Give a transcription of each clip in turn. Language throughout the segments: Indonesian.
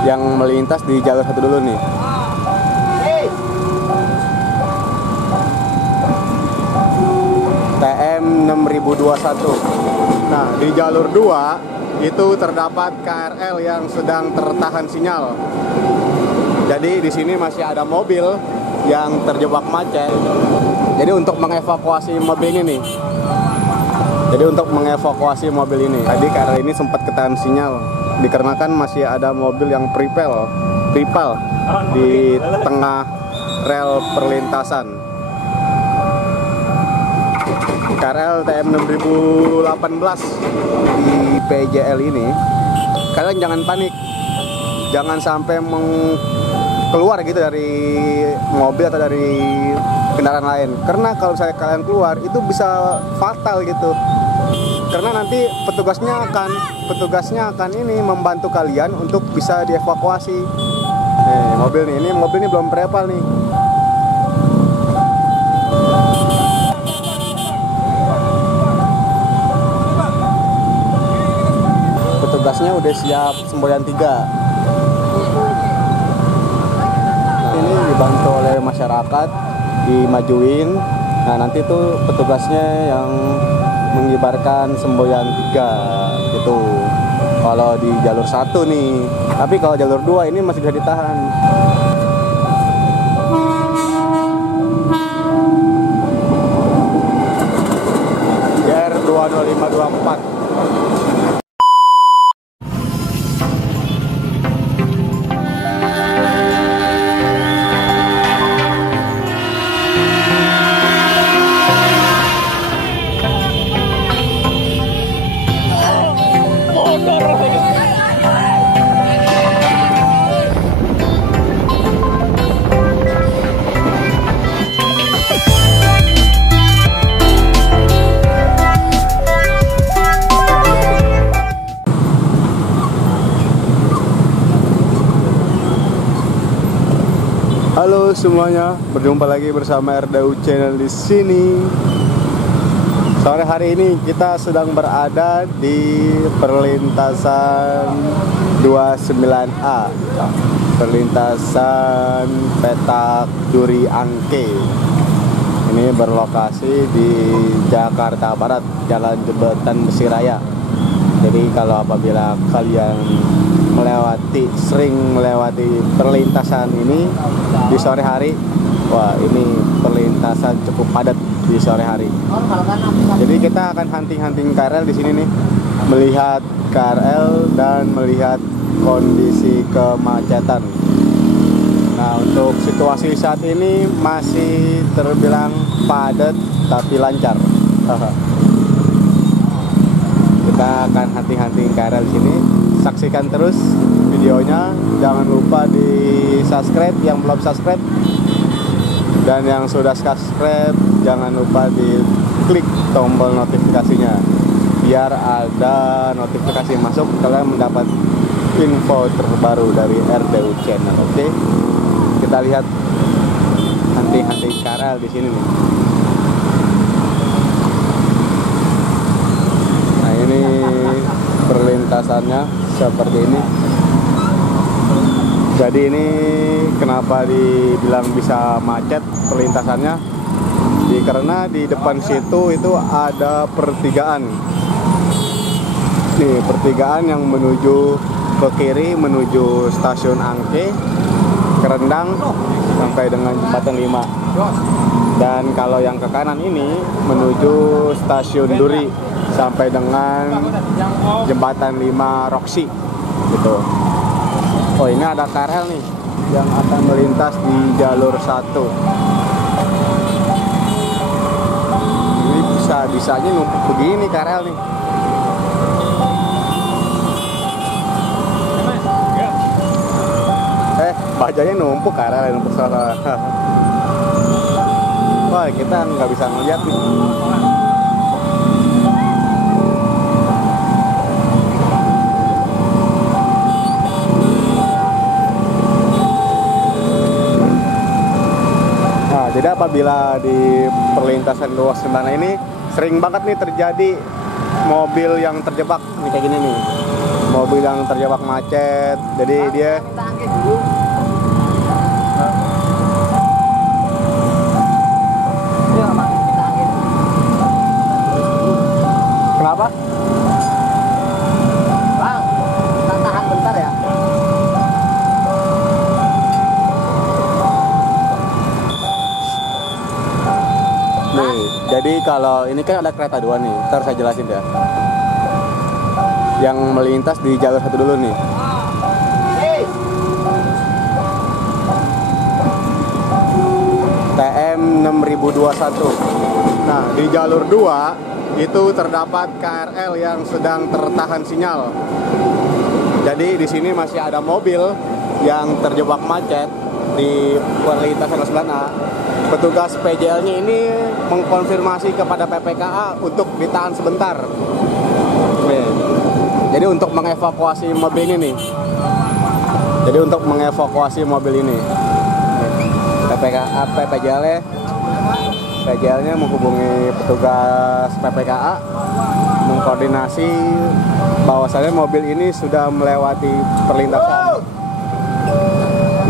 yang melintas di jalur 1 dulu nih. TM 6021. Nah, di jalur 2 itu terdapat KRL yang sedang tertahan sinyal. Jadi di sini masih ada mobil yang terjebak macet. Jadi untuk mengevakuasi mobil ini nih. Tadi KRL ini sempat ketahan sinyal dikarenakan masih ada mobil yang pripel di tengah rel perlintasan. KRL TM 6018 di PJL ini, kalian jangan panik, jangan sampai keluar gitu dari mobil atau dari kendaraan lain, karena kalau misalnya kalian keluar itu bisa fatal gitu, karena nanti petugasnya akan ini membantu kalian untuk bisa dievakuasi. Mobil ini belum prepal nih. Petugasnya udah siap semboyan 3. Nah, ini dibantu oleh masyarakat, dimajuin. Nah, nanti tuh petugasnya yang mengibarkan semboyan 3 gitu. Kalau di jalur 1 nih. Tapi kalau jalur 2 ini masih bisa ditahan. JR 20524. Halo semuanya, berjumpa lagi bersama RDU Channel di sini. Sore hari ini kita sedang berada di perlintasan 29A, perlintasan Petak Duri Angke. Ini berlokasi di Jakarta Barat, Jalan Jembatan Besi Raya. Jadi kalau apabila kalian sering melewati perlintasan ini di sore hari, wah ini perlintasan cukup padat di sore hari. Jadi kita akan hunting KRL di sini nih, melihat KRL dan melihat kondisi kemacetan. Nah, untuk situasi saat ini masih terbilang padat tapi lancar. Kita akan hunting KRL di sini. Saksikan terus videonya, jangan lupa di subscribe yang belum subscribe, dan yang sudah subscribe jangan lupa di klik tombol notifikasinya biar ada notifikasi masuk, kalian mendapat info terbaru dari RDU Channel. Oke, kita lihat hunting KRL di sini nih. Nah, ini perlintasannya seperti ini. Jadi ini kenapa dibilang bisa macet perlintasannya, karena di depan situ itu ada pertigaan. Nih, pertigaan yang menuju ke kiri menuju stasiun Angke, Kerendang sampai dengan Jembatan 5. Dan kalau yang ke kanan ini menuju stasiun Duri sampai dengan Jembatan 5 Roxy gitu. Oh, ini ada KRL nih yang akan melintas di jalur 1. Ini bisa-bisanya numpuk begini KRL nih. Bajanya numpuk, KRL numpuk salah. Wah, kita nggak bisa ngeliat nih. Jadi apabila di perlintasan 29 ini sering banget nih terjadi mobil yang terjebak nih kayak gini nih. mobil yang terjebak macet. Jadi dia kenapa? Bang, kita tahan bentar ya. Nih, jadi kalau ini kan ada kereta dua nih, ntar saya jelasin ya. Yang melintas di jalur satu dulu nih. TM 6021. Nah, di jalur 2 itu terdapat KRL yang sedang tertahan sinyal. Jadi di sini masih ada mobil yang terjebak macet di perlintasan 9A. Petugas PJL-nya ini mengkonfirmasi kepada PPKA untuk ditahan sebentar. Nih. Jadi untuk mengevakuasi mobil ini nih. Jadi untuk mengevakuasi mobil ini. PJL-nya menghubungi petugas PPKA mengkoordinasi bahwasannya mobil ini sudah melewati perlintasan.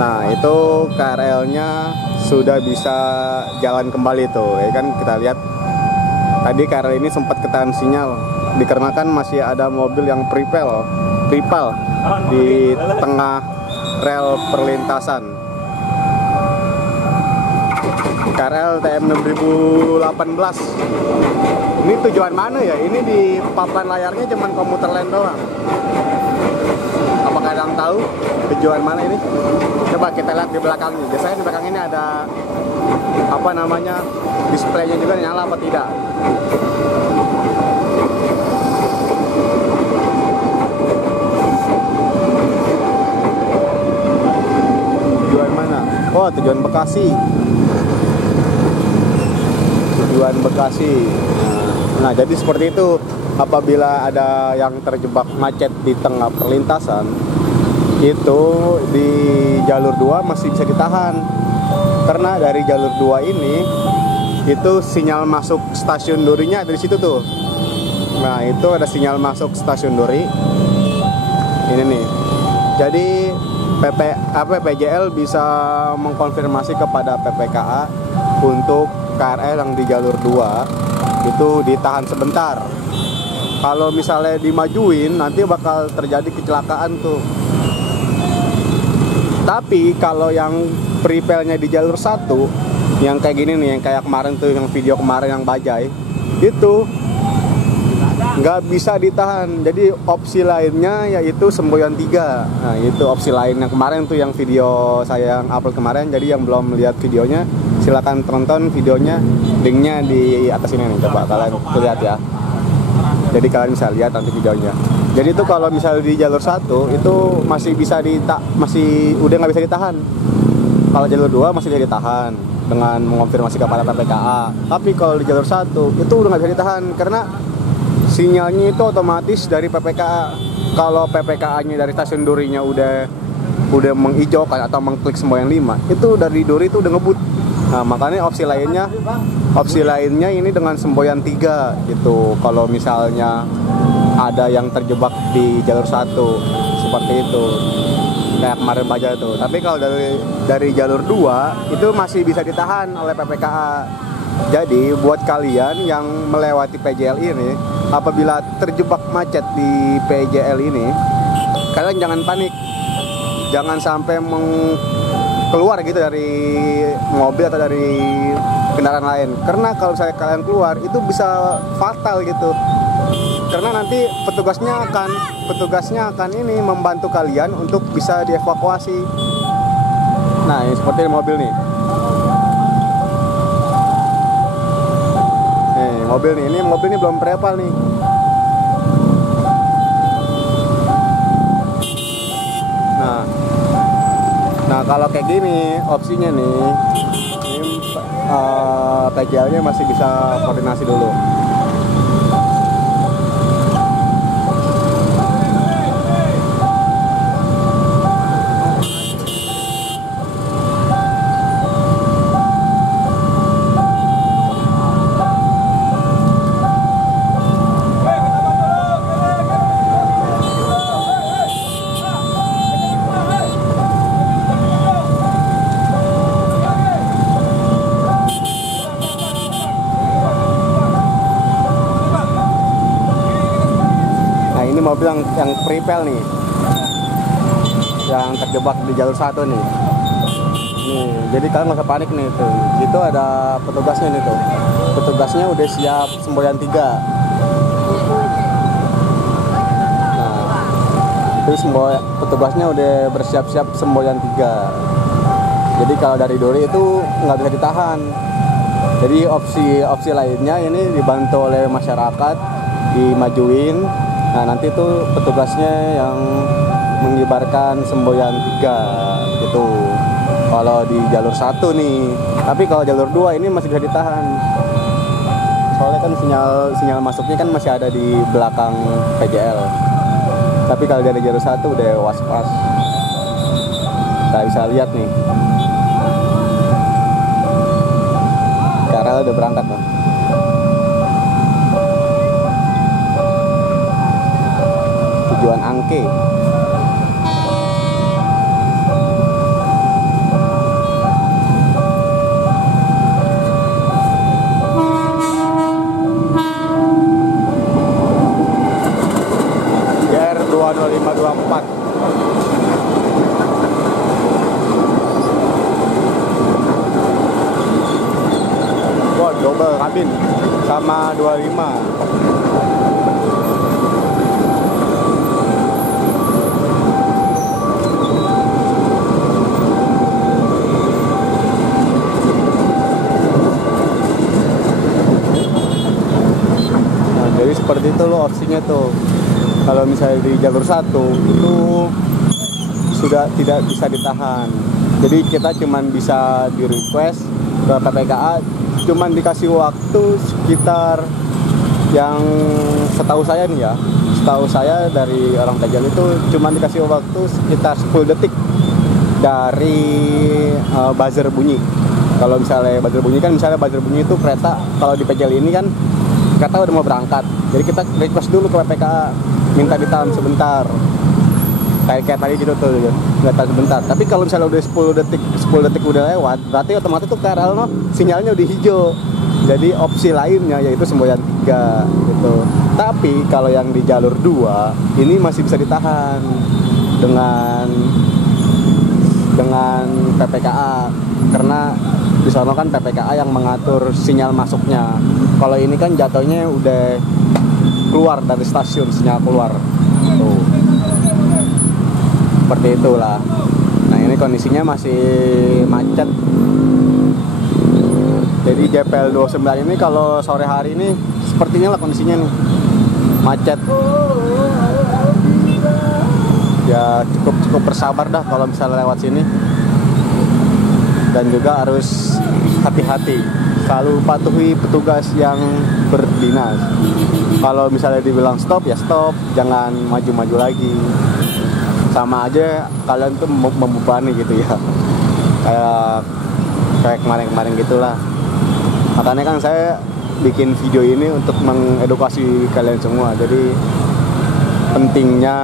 Nah, itu KRL-nya sudah bisa jalan kembali tuh, ya kan kita lihat tadi KRL ini sempat ketahan sinyal dikarenakan masih ada mobil yang pripal di tengah rel perlintasan. KRL TM 6018. Ini tujuan mana ya? Ini di papan layarnya cuman komuter lain doang. Apakah ada yang tahu tujuan mana ini? Coba kita lihat di belakangnya. Biasanya di belakang ini ada apa namanya, displaynya juga nyala apa tidak. Tujuan mana? Oh, tujuan Bekasi. Tujuan Bekasi. Nah, jadi seperti itu. Apabila ada yang terjebak macet di tengah perlintasan, itu di jalur 2 masih bisa ditahan. Karena dari jalur 2 ini itu sinyal masuk stasiun Durinya dari situ tuh. Nah, itu ada sinyal masuk stasiun Duri. Ini nih. Jadi PJL bisa mengkonfirmasi kepada PPKA untuk KRL yang di jalur 2 itu ditahan sebentar. Kalau misalnya dimajuin nanti bakal terjadi kecelakaan tuh. Tapi kalau yang prepelnya di jalur 1 yang kayak gini nih, yang kayak kemarin tuh, yang video kemarin yang bajai itu nggak bisa ditahan. Jadi opsi lainnya yaitu semboyan 3. Nah, itu opsi lain yang kemarin tuh, yang video saya yang upload kemarin. Jadi yang belum melihat videonya silakan tonton videonya, linknya di atas ini nih, coba kalian lihat ya. Jadi kalian bisa lihat nanti videonya. Jadi itu kalau misalnya di jalur 1 itu masih bisa masih udah nggak bisa ditahan. Kalau jalur 2 masih bisa ditahan dengan mengonfirmasi kepada PPKA. Tapi kalau di jalur 1 itu udah nggak bisa ditahan karena sinyalnya itu otomatis dari PPKA. Kalau PPKA-nya dari stasiun Durinya udah menghijaukan atau mengklik semboyan 5, itu dari Duri itu udah ngebut. Nah, makanya opsi lainnya ini dengan semboyan 3 gitu. Kalau misalnya ada yang terjebak di jalur 1 seperti itu, kayak kemarin baca itu. Tapi kalau dari jalur 2 itu masih bisa ditahan oleh PPKA. Jadi buat kalian yang melewati PJL ini, apabila terjebak macet di PJL ini, kalian jangan panik, jangan sampai keluar gitu dari mobil atau dari kendaraan lain. Karena kalau misalnya kalian keluar itu bisa fatal gitu. Karena nanti petugasnya akan ini membantu kalian untuk bisa dievakuasi. Nah, ini seperti mobil nih. Nih, mobil ini belum prepal nih. Nah, kalau kayak gini opsinya nih, ini PJL-nya masih bisa koordinasi dulu. yang prepel nih, yang terjebak di jalur 1 nih. Nih, jadi kalian nggak usah panik nih tuh. Itu ada petugasnya nih tuh. Petugasnya udah siap semboyan 3. Nah, itu petugasnya udah bersiap-siap semboyan 3. Jadi kalau dari Dori itu nggak bisa ditahan. Jadi opsi lainnya ini dibantu oleh masyarakat, dimajuin. Nah nanti tuh petugasnya yang mengibarkan semboyan 3 gitu. Kalau di jalur 1 nih, tapi kalau jalur 2 ini masih bisa ditahan. Soalnya kan sinyal masuknya kan masih ada di belakang PJL. Tapi kalau dari jalur 1 udah was-was. Kita bisa lihat nih. KRL udah berangkat loh. Tujuan Angke. JR 22524. Wah, double kabin sama 25. Jadi seperti itu loh opsinya tuh. Kalau misalnya di jalur 1 itu sudah tidak bisa ditahan. Jadi kita cuman bisa di request ke PPKA, cuman dikasih waktu sekitar, yang setahu saya nih ya, setahu saya dari orang Tegal itu cuman dikasih waktu sekitar 10 detik dari buzzer bunyi. Kalau misalnya buzzer bunyi kan, misalnya buzzer bunyi itu kereta, kalau di PJL ini kan kereta udah mau berangkat, jadi kita request dulu ke PPKA, minta ditahan sebentar, kayak tadi gitu tuh, ditahan sebentar. Tapi kalau misalnya udah 10 detik udah lewat, berarti otomatis tuh KRL sinyalnya udah hijau. Jadi opsi lainnya yaitu semboyan 3 gitu. Tapi kalau yang di jalur 2 ini masih bisa ditahan dengan PPKA, karena di sana kan PPKA yang mengatur sinyal masuknya. Kalau ini kan jatuhnya udah keluar dari stasiun, sinyal keluar tuh. Seperti itulah. Nah ini kondisinya masih macet. Jadi JPL 29 ini kalau sore hari ini sepertinya lah kondisinya nih, macet. Ya cukup bersabar dah kalau misalnya lewat sini. Dan juga harus hati-hati, selalu patuhi petugas yang berdinas. Kalau misalnya dibilang stop ya stop, jangan maju-maju lagi. Sama aja kalian tuh membebani gitu ya, kayak kemarin-kemarin gitulah. Makanya kan saya bikin video ini untuk mengedukasi kalian semua. Jadi pentingnya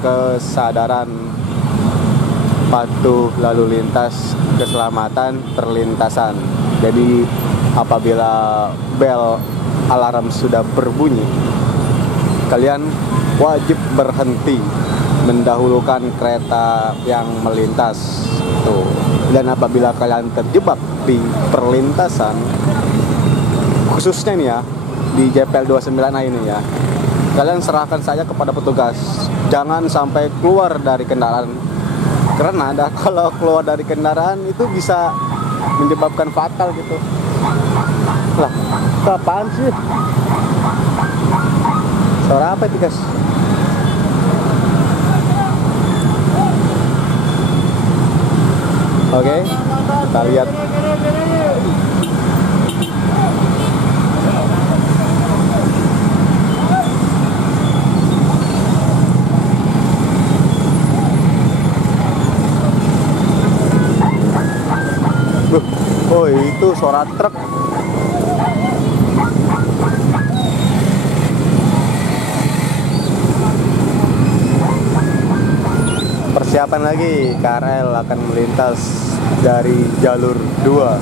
kesadaran patuh lalu lintas, keselamatan perlintasan. Jadi apabila bel alarm sudah berbunyi, kalian wajib berhenti, mendahulukan kereta yang melintas tuh. Dan apabila kalian terjebak di perlintasan, khususnya nih ya di JPL 29A ini ya, kalian serahkan saja kepada petugas. Jangan sampai keluar dari kendaraan, karena kalau keluar dari kendaraan itu bisa menyebabkan fatal gitu. Lah, itu apaan sih? Suara apa itu guys? Oke, kita lihat. Oh itu suara truk. Persiapan lagi, KRL akan melintas dari jalur 2.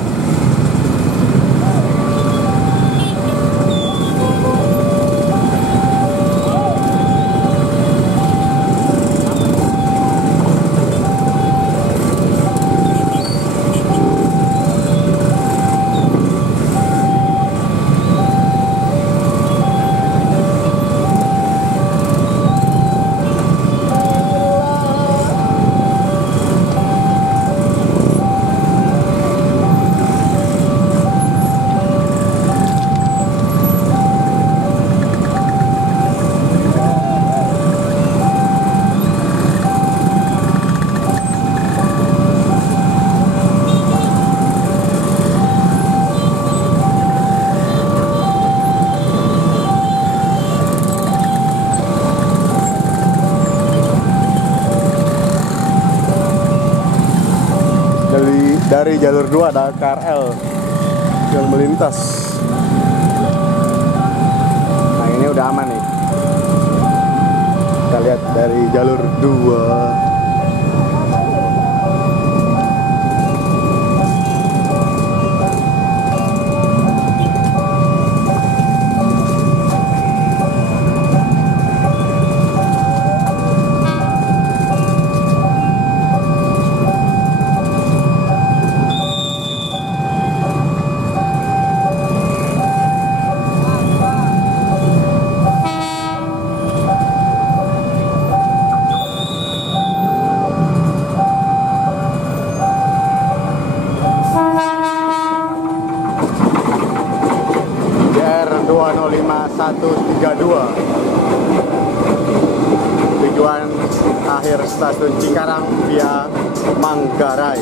dari jalur 2 ada KRL yang melintas. Nah ini udah aman nih. Kita lihat dari jalur 2. Tujuan akhir stasiun Cikarang via Manggarai.